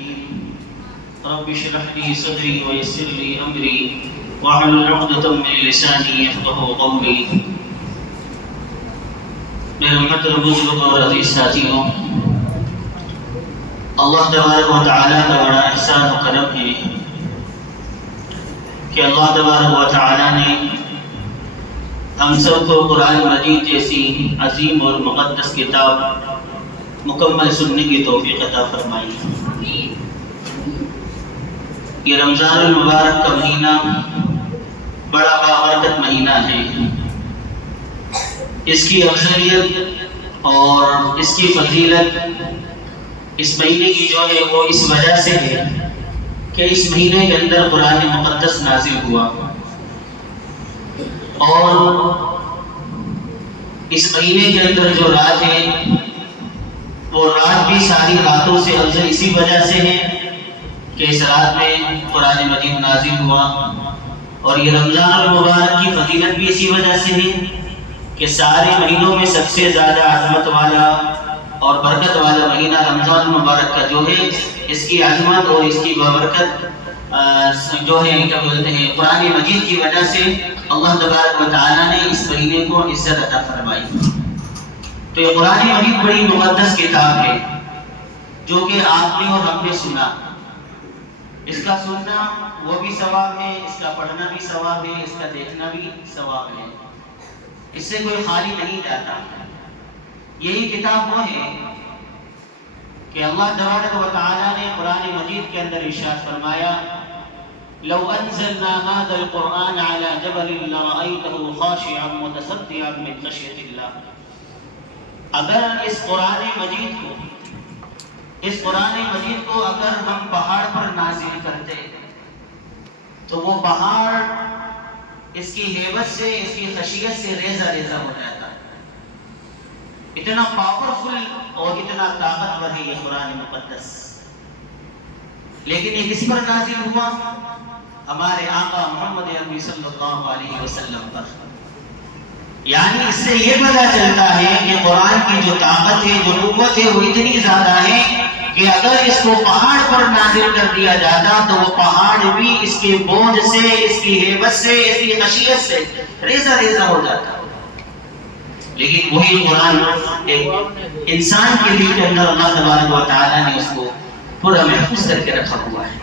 الحكيم رب اشرح لي صدري ويسر لي أمري واحلل عقدة من لساني يفقهوا قولي. میرے محترم بزرگ اور عزیز ساتھیوں، اللہ تبارک و تعالیٰ کا بڑا احسان و کرم ہے کہ اللہ تبارک و تعالیٰ نے ہم سب کو قرآن مجید جیسی عظیم اور مقدس کتاب مکمل سننے کی توفیق عطا فرمائی. یہ رمضان المبارک کا مہینہ بڑا بابرکت مہینہ ہے. اس کی افضلیت اور اس کی فضیلت اس مہینے کی جو ہے وہ اس وجہ سے ہے کہ اس مہینے کے اندر قرآن مقدس نازل ہوا، اور اس مہینے کے اندر جو رات ہے وہ رات بھی ساری راتوں سے افضل اسی وجہ سے ہے کہ اس رات میں قرآن مجید نازل ہوا. اور یہ رمضان المبارک کی فضیلت بھی اسی وجہ سے ہے کہ سارے مہینوں میں سب سے زیادہ عظمت والا اور برکت والا مہینہ رمضان المبارک کا جو ہے، اس کی عظمت اور اس کی بابرکت جو ہے کیا بولتے ہیں قرآن مجید کی وجہ سے اللہ تبارک و تعالیٰ نے اس مہینے کو عزت عطا فرمائی. تو یہ قرآن مجید بڑی مقدس کتاب ہے جو کہ آپ نے اور ہم نے سنا. اس کا سننا وہ بھی ثواب ہے، اس کا پڑھنا بھی ثواب ہے، اس کا دیکھنا بھی ثواب ہے. اس سے کوئی خالی نہیں جاتا. یہی کتاب وہ ہے کہ اللہ تبارک و تعالیٰ نے قرآن مجید کے اندر ارشاد فرمایا لو انزلنا هذا القرآن على جبل لرأيته خاشعا متصدعا من خشية الله. اگر اس قرآن مجید کو اگر ہم پہاڑ پر نازل کرتے تو وہ پہاڑ اس کی ہیبت سے، اس کی خشیت سے ریزہ ریزہ ہو جاتا. اتنا پاورفل اور اتنا طاقتور ہے یہ قرآن مقدس. لیکن یہ کس پر نازل ہوا؟ ہمارے آقا محمد عربی صلی اللہ علیہ وسلم پر. یعنی اس سے یہ پتہ چلتا ہے کہ قرآن کی جو طاقت ہے، جو قوت ہے، وہ اتنی زیادہ ہے کہ اگر اس کو پہاڑ پر نازل کر دیا جاتا تو وہ پہاڑ بھی اس کے بوجھ سے، اس کی ہیبت سے، اس کی خشیت سے ریزہ ریزہ ہو جاتا. لیکن وہی قرآن ایک انسان کے دل کے اندر اللہ تبارک و تعالیٰ نے اس کو پورا محفوظ کر کے رکھا ہوا ہے.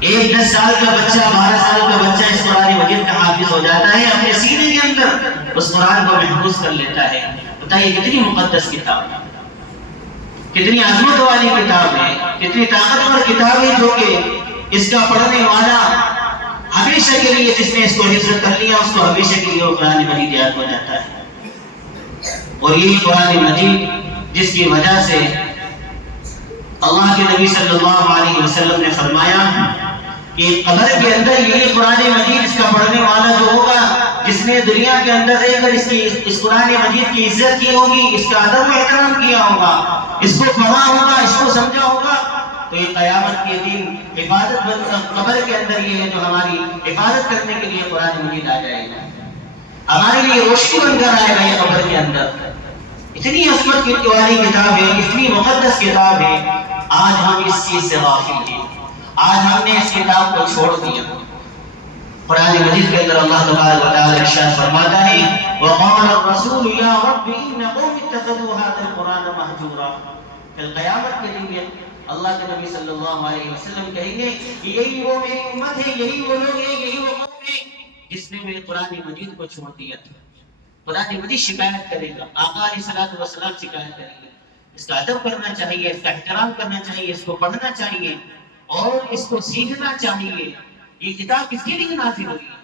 ایک 10 سال کا بچہ، 12 سال کا بچہ اس قرآن مجید کا حافظ ہو جاتا ہے، اپنے سینے کے اندر اس قرآن کو محفوظ کر لیتا ہے. بتائیے کتنی مقدس کتاب ہے، کتنی عظمت والی کتاب ہے، کتنی طاقتور کتاب ہے، جو کہ اس کا پڑھنے والا ہمیشہ کے لیے، جس نے اس کو حفظ کر لیا، اس کو ہمیشہ کے لیے وہ قرآن مجید یاد ہو جاتا ہے. اور یہی قرآن مجید جس کی وجہ سے اللہ کے نبی صلی اللہ علیہ وسلم نے فرمایا کہ قبر کے اندر یہی قرآن مجید اس کا پڑھنے والا جو ہوگا، جس نے دنیا کے اندر رہ کر اس قرآن مجید کی عزت کی ہوگی، اس کا ادب و احترام کیا ہوگا، اس کو پڑھا ہوگا، اس کو سمجھا ہوگا، تو یہ قیامت کے دن حفاظت قبر کے اندر یہ ہے جو ہماری حفاظت کرنے کے لیے قرآن مجید آ جائے گا، ہمارے لیے روشنی بن کر آئے گا یہ قبر کے اندر. اتنی عظمت والی کتاب ہے، اتنی مقدس کتاب ہے. آج ہم اس چیز سے غافل ہیں، آج ہم نے اس کتاب کو چھوڑ دیا. قرآن مجید کے اندر اللہ تبارک و تعالی ارشاد فرماتا ہے وقال الرسول یا رب ان قوم اتخذوا هذا القرآن مهجورا. کل قیامت کے دن اللہ کے نبی صلی اللہ علیہ وسلم کہیں گے کہ یہی وہ میری امت ہے، یہی وہ لوگ ہیں، یہی وہ قوم ہے جس نے میرے قرآن مجید کو چھوڑ دیا تھا. قرآن مجید شکایت کرے گا، آقا علیہ الصلوۃ والسلام شکایت کریں گے. اس کا ادب کرنا چاہیے، اس کا احترام کرنا چاہیے، اس کو پڑھنا چاہیے اور اس کو سیکھنا چاہیے. یہ کتاب کس کے لیے نازل ہوئی ہے؟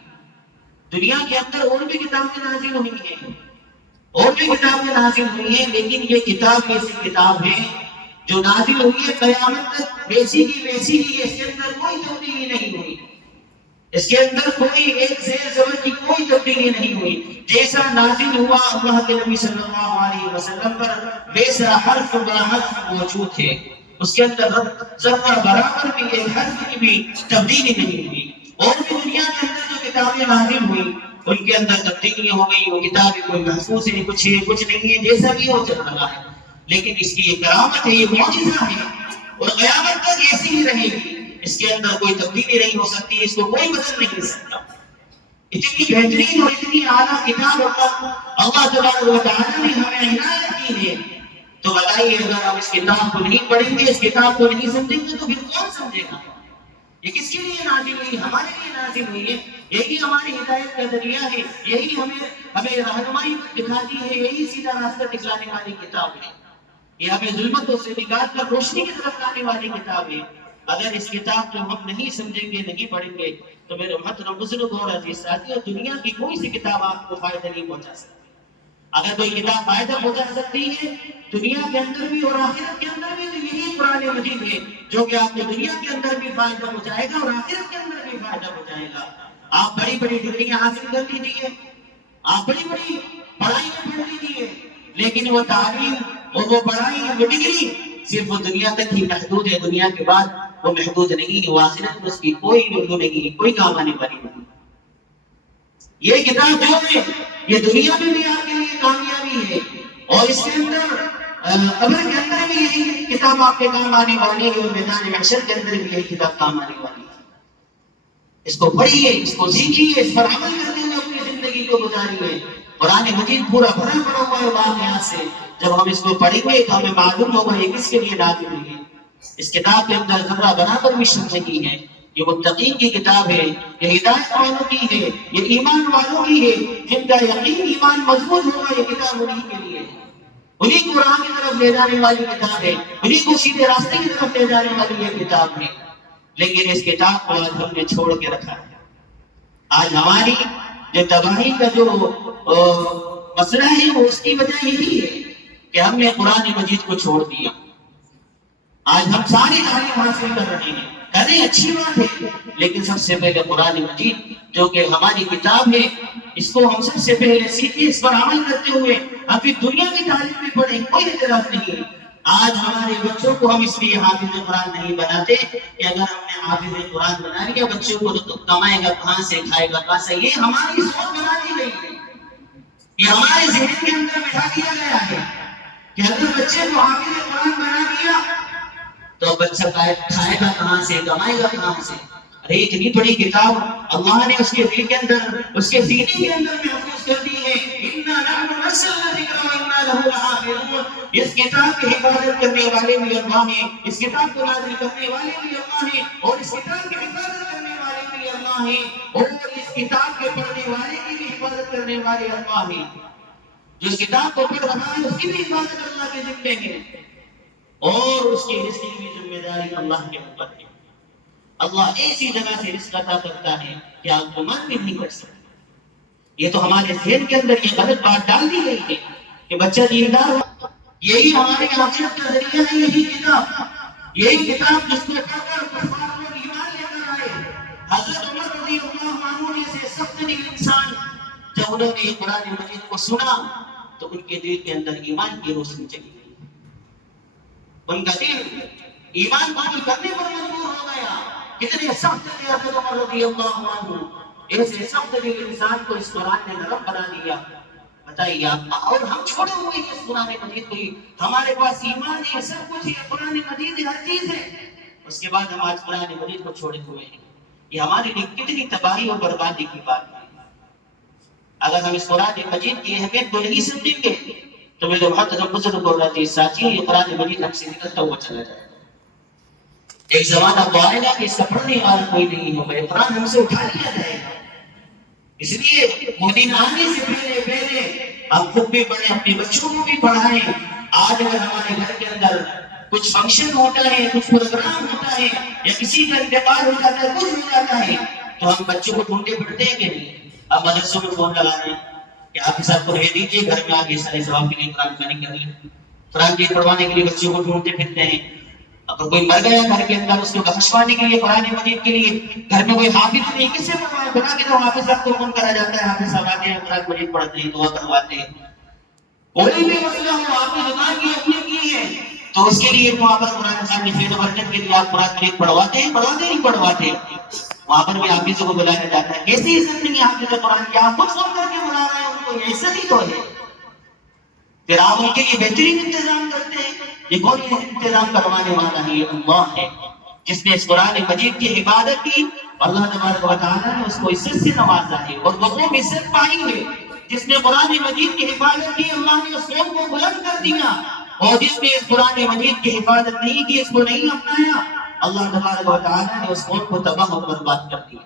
دنیا کے اندر اور بھی کتابیں نازل ہوئی ہیں، اور بھی کتابیں نازل ہوئی ہیں، لیکن یہ کتاب ایسی کتاب ہے جو نازل ہوئی ہے قیامت تک ویسی کی ویسی ہی. اس کے اندر کوئی تبدیلی نہیں ہوئی، اس کے اندر کوئی ایک زیر زبر کی کوئی تبدیلی نہیں ہوئی. جیسا نازل ہوا اللہ کے نبی صلی اللہ علیہ وسلم پر، ویسا حرف بحرف موجود ہے. اس کے اندر ذرہ برابر بھی ایک حرف کی بھی تبدیلی نہیں ہوئی. اور بھی دنیا کے اندر جو کتابیں نازل ہوئی ان کے اندر تبدیلیاں ہو گئی، وہ کتابیں کوئی محفوظ ہے، کچھ ہے، کچھ نہیں ہے، جیسا بھی ہو چل رہا ہے. لیکن اس کی یہ کرامت ہے، یہ معجزہ ہے اور قیامت تک ایسی ہی رہے گی، اس کے اندر کوئی تبدیلی نہیں ہو سکتی، اس کو کوئی بدل نہیں کر سکتا۔ اتنی بہترین اور اتنی اعلیٰ کتاب اللہ تبارک و تعالیٰ نے ہمیں عنایت کی ہے، تو بتائیے اگر ہم اس کتاب کو نہیں پڑھیں گے، اس کتاب کو نہیں سمجھیں گے تو پھر کون سمجھے گا؟ یہ کس کے لیے نازل ہوئی؟ ہمارے لیے نازل ہوئی ہے، یہی ہماری ہدایت کا ذریعہ ہے، یہی ہمیں رہنمائی دکھاتی ہے، یہی سیدھا راستہ دکھلانے والی کتاب ہے، یہ ہمیں ظلمتوں سے نکال کر روشنی کی طرف لانے والی کتاب ہے۔ اگر اس کتاب کو ہم نہیں سمجھیں گے، نہیں پڑھیں گے، تو میرے محترم بزرگ اور عزیز ساتھیو، دنیا کی کوئی سی کتاب آپ کو فائدہ نہیں پہنچا سکتی۔ اگر کوئی کتاب فائدہ پہنچا سکتی ہے دنیا کے اندر بھی اور آخرت کے اندر بھی، تو یہی قرآن مجید ہے، جو کہ آپ کو دنیا کے اندر بھی فائدہ پہنچائے گا اور آخرت کے اندر بھی فائدہ پہنچائے گا۔ آپ بڑی بڑی ڈگریاں حاصل کر لیجیے، آپ بڑی بڑی پڑھائی میں پڑھ لیجیے، لیکن وہ تعلیم اور وہ پڑھائی وہ ڈگری صرف وہ دنیا تک ہی محدود ہے، دنیا کے بعد وہ محدود نہیں ہے، وہ آخرت میں اس کی کوئی ویلیو نہیں ہے، کوئی کام آنے والی نہیں۔ یہ کتاب جو ہے یہ دنیا میں بھی آپ کے لیے کامیابی ہے، اور اس کے اندر قبر کے اندر بھی یہی کتاب آپ کے کام آنے والی ہے، اور میدان محشر کے اندر بھی یہی کتاب کام آنے والی ہے۔ اس کو پڑھیے، اس کو سیکھیے، اس پر عمل کرتے ہوئے اپنی زندگی کو گزاریے۔ قرآن مجید پورا بھرا پڑا ہوا ہے واقعات سے، جب ہم اس کو پڑھیں گے تو ہمیں معلوم ہوگا یہ کس کے لیے نازل ہوئی ہے۔ اس کتاب کے اندر ذرہ برابر بھی شک نہیں ہے، یہ متقین کی کتاب ہے، یہ ہدایت والوں کی ہے، یہ ایمان والوں کی ہے، جن کا یقین ایمان مضبوط ہوگا، یہ کتاب انہی کے لیے ہے، انہی کو راہ کی طرف لے جانے والی کتاب ہے، انہی کو سیدھے راستے کی طرف لے جانے والی یہ کتاب ہے۔ لیکن اس کتاب کو آج ہم نے چھوڑ کے رکھا ہے۔ آج ہماری جو تباہی کا جو مسئلہ ہے وہ اس کی وجہ یہی ہے کہ ہم نے قرآن مجید کو چھوڑ دیا۔ آج ہم ساری تعلیم حاصل کر رہے ہیں، کریں اچھی بات ہے، لیکن سب سے پہلے قرآن مجید جو کہ ہماری کتاب ہے، اس کو ہم سب سے پہلے سیکھیں، اس پر عمل کرتے ہوئے ہم پھر دنیا کی تعلیم بھی پڑھیں، کوئی اعتراض نہیں ہے۔ آج ہمارے بچوں کو ہم اس لیے حافظ قرآن نہیں بناتے کہ اگر ہم نے حافظ قرآن بنا لیا بچوں کو تو کمائے گا کہاں سے، کھائے گا کہاں سے، یہ ہماری سوچ بنا دی گئی ہے، یہ ہمارے ذہن کے اندر بٹھا دیا گیا ہے کہ اگر بچے کو حافظ قرآن بنا دیا تو بچہ کھائے گا کہاں سے، کمائے گا کہاں سے۔ ارے اتنی بڑی کتاب اللہ نے اس کے دل کے اندر، اس کے سینے کے اندر محفوظ کر دی ہے۔ اِنَّا نَحْنُ نَزَّلْنَا الذِّكْرَ وَإِنَّا لَهُ لَحَافِظُونَ۔ اس کتاب کی حفاظت کرنے والے بھی اللہ ہیں، اس کتاب کو نازل کرنے والے بھی اللہ ہیں، اور اس کتاب کی حفاظت کرنے والے بھی اللہ ہیں، اور اس کتاب کے پڑھنے والے کی بھی حفاظت کرنے والے اللہ ہیں۔ جو اس کتاب کو پڑھ رہا ہے اس کی بھی حفاظت اللہ کے ذمہ ہے، اور اس کی رزق کی ذمہ داری اللہ کے اوپر ہے۔ اللہ ایسی جگہ سے رزق عطا کرتا ہے کہ آپ گمان بھی نہیں کر سکتے۔ یہ تو ہمارے ذہن کے اندر یہ غلط بات ڈال دی گئی ہے کہ بچہ دیندار ہو، یہی ہمارے آخرت کا ذریعہ ہے، یہی کتاب جس کو پڑھ کر کفار لوگ ایمان لے کر آئے۔ حضرت عمر رضی اللہ عنہ جیسے سخت دل انسان جب انہوں نے قرآن مجید کو سنا تو ان کے دل کے اندر ایمان کی روشنی چلی گئی، ان کا دل ایمان قبول کرنے پر مجبور ہو گیا۔ کتنے سخت دل حضرت عمر رضی اللہ عنہ، ایسے سخت دل انسان کو اس قرآن نے نرم بنا دیا۔ بتائیے آپ، اور ہم چھوڑے ہوئے ہیں اس قرآن مجید کو، ہمارے پاس ایمان ہے، سب کچھ ہے، قرآن مجید ہے، ہر چیز ہے، اس کے بعد ہم آج قرآن مجید کو چھوڑے ہوئے ہیں۔ یہ ہمارے لیے کتنی تباہی اور بربادی کی بات ہے۔ اگر ہم اس قرآن مجید کی اہمیت کو نہیں سمجھیں گے تو میرے محترم بزرگ اور عزیز ساتھیوں، یہ قرآن مجید ہم سے نکلتا ہوا چلا جائے گا۔ ایک زمانہ تو آئے گا کہ اس کا پڑھنے والا کوئی نہیں ہوگا، یہ قرآن ہم سے اٹھا لیا جائے گا۔ اس لیے وہ دن آنے سے پہلے ہم خود بھی پڑھیں، اپنے بچوں کو بھی پڑھائیں۔ آج اگر ہمارے گھر کے اندر کچھ فنکشن ہوتا ہے، کچھ پروگرام ہوتا ہے، یا کسی کا انتقال ہو جاتا ہے، کچھ ہو جاتا ہے، تو ہم بچوں کو ڈھونڈے پھرتے ہیں کہ نہیں؟ اب مدرسوں میں فون لگا رہے ہیں کہ آپ کے ساتھ کو بھیج دیجیے، گھر میں آگے سارے ثواب کے لیے قرآن خوانی کر لیں۔ قرآن کی پڑھوانے کے لیے بچوں کو ڈھونڈتے پھرتے ہیں۔ اگر کوئی مر گیا گھر کے اندر، اس کو بخشوانے کے لیے، قرآن مجید کے لیے گھر میں کوئی حافظ نہیں، کس سے پڑھوائے؟ بنا کے تو حافظ صاحب کو فون کرا جاتا ہے، حافظ صاحب آتے ہیں، قرآن مجید پڑھتے ہیں، دعا کرواتے ہیں۔ کوئی بھی مسئلہ ہو، آپ نے دعا کی اپنی کی ہے تو اس کے لیے وہاں پر قرآن صاحب کی خیر و برکت کے لیے آپ قرآن مجید پڑھواتے ہیں، نہیں پڑھواتے؟ وہاں پر بھی حافظ کو بلایا جاتا ہے۔ کیسی عزت نہیں حافظ قرآن کی؟ آپ خود فون کر کے بلا رہے ہیں ان کو، یہ عزت ہی تو ہے۔ پھر آپ ان کے لیے بہترین انتظام کرتے ہیں یہ کون انتظام کروانے والا ہے؟ یہ اللہ ہے، جس نے اس قرآن مجید کی عبادت کی، اللہ تبارک و تعالیٰ نے اس کو عزت سے نوازا ہے، اور وہ قوم عزت پائی ہے جس نے قرآن مجید کی حفاظت کی، اللہ نے اس قوم کو بلند کر دیا، اور جس نے اس قرآن مجید کی حفاظت نہیں کی، اس کو نہیں اپنایا، اللہ تبارک و تعالیٰ نے اس قوم کو تباہ و برباد کر دیا۔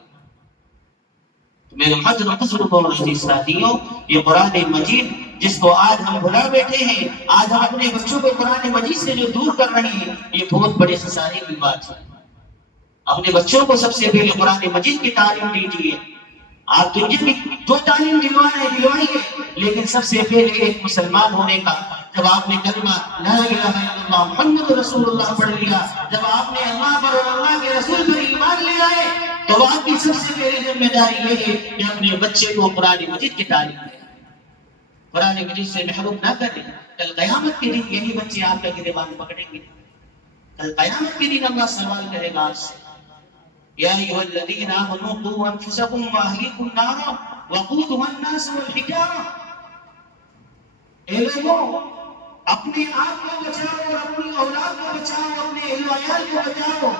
میرے حضر بزرگ اور عزیز ساتھیوں، یہ قرآن مجید جس کو آج ہم بھلا بیٹھے ہیں، آج ہم اپنے بچوں کو قرآن مجید سے جو دور کر رہے ہیں، یہ بہت بڑے خسارے کی بات ہے۔ اپنے بچوں کو سب سے پہلے قرآن مجید کی تعلیم دیجیے۔ آپ دنیا کی جو تعلیم دلوانا ہے دلوائیے، لیکن سب سے پہلے ایک مسلمان ہونے کا، جب آپ نے کلمہ لا الہ الا اللہ محمد رسول اللہ پڑھ لیا، جب آپ نے اللہ پر اور اللہ کے رسول پر ایمان لے آئے، تو آپ کی سب سے پہلی ذمہ داری یہ ہے کہ اپنے بچے کو قرآن مجید کی تعلیم دیں، قرآن مجید سے محروم نہ کریں۔ کل قیامت کے دن یہی بچے آپ کا گریبان پکڑیں گے، کل قیامت کے دن اللہ سوال کرے گا آپ سے، یا ایھا الذین آمنوا قوا انفسکم واہلیکم نارا وقودھا الناس والحجارہ، اے لوگوں اپنے آپ کو بچاؤ اور اپنی اولاد کو بچاؤ، اپنے اہل و عیال کو بچاؤ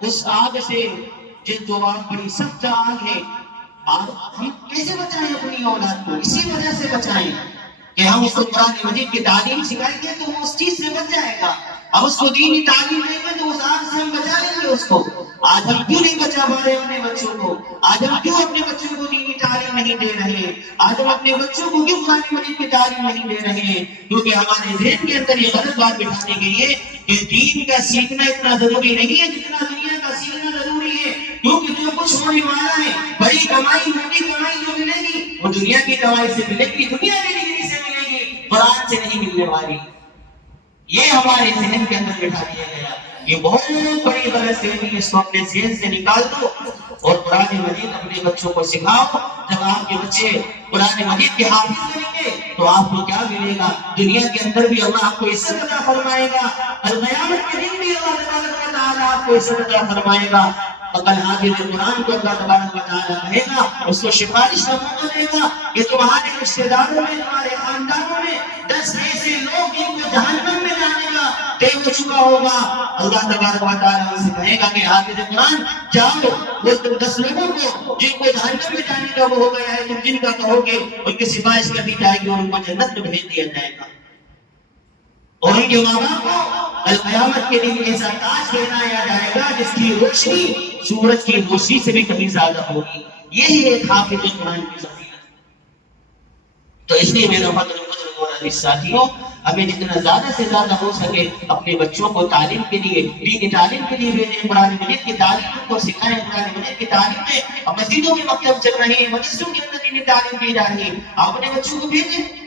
اس آگ سے جو آگ بڑی سخت آگ ہے۔ ہم کیسے بچائیں اپنی اولاد کو؟ اسی وجہ سے بچائیں کہ ہم اس کو قرآن مجید کی تعلیم سکھائیں گے تو وہ اس چیز سے بچ جائے گا۔ اب اس کو دینی تعلیم دیں گے تو اس آگ سے ہم بچا لیں گے اس کو۔ آج ہم کیوں نہیں بچا پا رہے اپنے بچوں کو؟ آج ہم کیوں اپنے بچوں کو دینی تعلیم نہیں دے رہے؟ آج ہم اپنے بچوں کو کیوں قرآن مجید کی تعلیم نہیں دے رہے؟ کیونکہ ہمارے ذہن کے اندر یہ غلط بات بٹھا دی گئی ہے کہ دین کا سیکھنا اتنا ضروری نہیں ہے جتنا دنیا کا سیکھنا ضروری ہے، کیونکہ جو کچھ ہونے والا ہے، بڑی کمائی موٹی کمائی جو ملے گی وہ دنیا کی کمائی سے ملے گی، دنیا کی ڈگری سے ملے گی، قرآن سے نہیں ملنے والی۔ یہ ہمارے ذہن کے اندر بٹھا دیا گیا، یہ بہت بڑی غلط فہمی ہے، اس کو اپنے ذہن سے نکال دو اور قرآن مجید اپنے بچوں کو سکھاؤ۔ جب آپ کے بچے قرآن مجید کے حافظ بنیں گے تو آپ کو کیا ملے گا؟ دنیا کے اندر بھی اللہ آپ کو عزت عطا فرمائے گا، قیامت کے دن بھی اللہ تبارک و تعالیٰ آپ کو عزت عطا فرمائے گا۔ اگر حافظ قرآن کو اللہ تبارک و تعالیٰ کہے گا، اس کو سفارش کا موقع دے گا کہ تمہارے رشتے داروں میں، تمہارے خاندانوں میں 10 ایسے لوگ جن کو جہنم میں جانے کا طے ہو چکا ہوگا، اللہ تبارک و تعالیٰ سے کہے گا کہ حافظ قرآن جاؤ، وہ 10 لوگوں کو جن کو جہنم میں جانے کا وہ ہو گیا ہے، تم جن کا کہو گے ان کی سفارش کر دی جائے گی اور ان کو جنت میں بھیج دیا جائے گا، اور ان کے ماں باپ کو قیامت کے دن ایسا تاج پہنایا جائے گا جس کی روشنی سورج کی روشنی سے بھی کہیں زیادہ ہوگی۔ یہی ایک حافظ قرآن کی فضیلت۔ تو اس لیے میرے بزرگ اور عزیز ساتھیوں، ہمیں جتنا زیادہ سے زیادہ ہو سکے اپنے بچوں کو تعلیم کے لیے، دینی تعلیم کے لیے بھیجیں، قرآن مجید کی تعلیم کو سکھائیں، قرآن مجید کی تعلیم دیں۔ اب مسجدوں میں مکتب چل رہے ہیں، مدرسوں کے اندر دینی تعلیم دی جا رہی ہے، آپ اپنے بچوں کو بھیجیں۔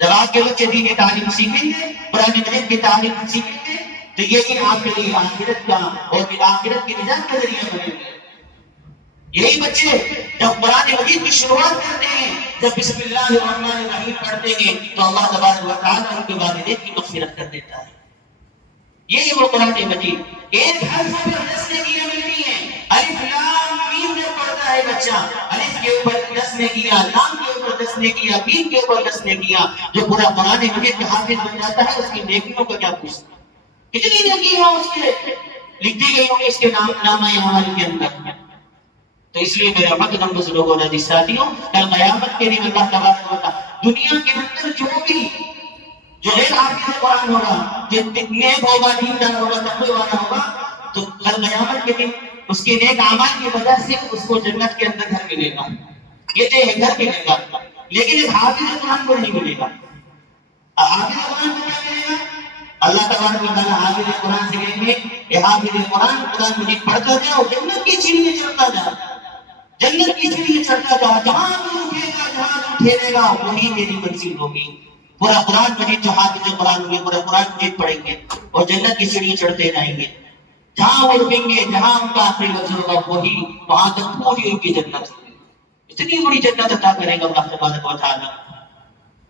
جب آپ کے بچے دینی تعلیم سیکھیں گے، قرآن مجید کی تعلیم سیکھیں گے، تو یہی آپ کے لیے آخرت کا اور آخرت کی نجات کا ذریعہ بنے گا۔ یہی بچے جب قرآن مجید کی شروعات کرتے ہیں، جب بسم اللہ الرحمن الرحیم پڑھتے ہیں، تو اللہ تبارک و تعالیٰ ان کے والدین کی مغفرت کر دیتا ہے۔ یہی وہ قرآن مجید، ایک حرف پر 10 نیکیاں ملتی ہیں۔ الف لام میم جب پڑھتا ہے بچہ، الف کے اوپر 10 نیکیاں، لام کے اوپر 10 نیکیاں، میم کے اوپر 10 نیکیاں، جو پورا قرآن مجید کا حافظ بن جاتا ہے، اس کی نیکیوں کا کیا پوچھنا؟ کتنی نیکیاں اس کے لکھی گئی ہوں گی اس کے نامہ اعمال کے اندر۔ تو اس لیے میرے محترم بزرگوں اور عزیز ساتھیوں، کل قیامت کے دن اللہ تبارک و تعالیٰ دنیا کے اندر جو غیر حافظ قرآن ہوگا، جو نیک ہوگا، دیندار ہوگا، تقوی والا ہوگا، تو کل قیامت کے دن اس کے نیک اعمال کی وجہ سے اس کو جنت کے اندر گھر ملے گا، یہ طے ہے گھر ملے گا، لیکن ایک حافظ قرآن کو نہیں ملے گا۔ حافظ قرآن کو کیا ملے گا؟ اللہ تبارک و تعالیٰ حافظ قرآن سے کہیں گے کہ حافظ قرآن قرآن مجید پڑھتا جاؤ، جنت کی سیڑھیاں چڑھتا جاؤ، جنت کی سیڑھیاں چڑھتا جاؤ، جہاں تو اٹھے گا، جہاں تو ٹھہرے گا، وہی تیری منزل ہوگی۔ پورا قرآن مجید جو حافظ قرآن ہوگے، پورا قرآن مجید پڑھیں گے اور جنت کی سیڑھیاں چڑھتے جائیں گے، جہاں وہ رکیں گے، جہاں ان کا آخری منزل ہوگا، وہی وہاں تک پوری ان کی جنت ہوگی۔ اتنی بڑی جنت عطا کرے گا اللہ تبارک و تعالیٰ۔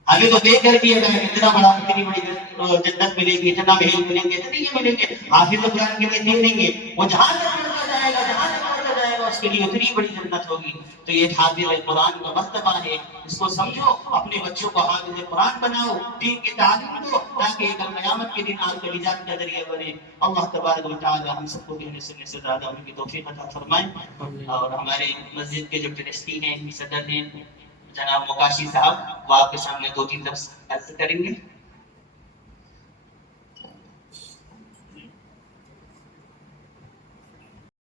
ابھی تو دیکھ کر بھی اگر اتنا بڑا اتنی بڑی جنت ملے گی، اتنا محل ملیں گے، اتنے یہ ملیں گے، حافظ قرآن کے لیے نہیں لیں گے، وہ جہاں تک پڑھتا جائے گا، جہاں تک پڑھتا جائے گا اس کے لیے اتنی بڑی جنت ہوگی. تو یہ حافظ قرآن کا مرتبہ ہے، اس کو سمجھو، اپنے بچوں کو حافظ قرآن بناؤ، دین کی تعلیم دو، تاکہ ایک قیامت کے دن آپ کے نجات کا ذریعہ بنے. اللہ تبارک و تعالی ہم سب کو کہنے سننے سے زیادہ ان کی توفیق عطا فرمائے. اور ہمارے مسجد کے جو ٹرسٹی ہیں، صدر ہیں جناب مکاشی صاحب، وہ آپ کے سامنے 2-3 لفظ عرض کریں گے.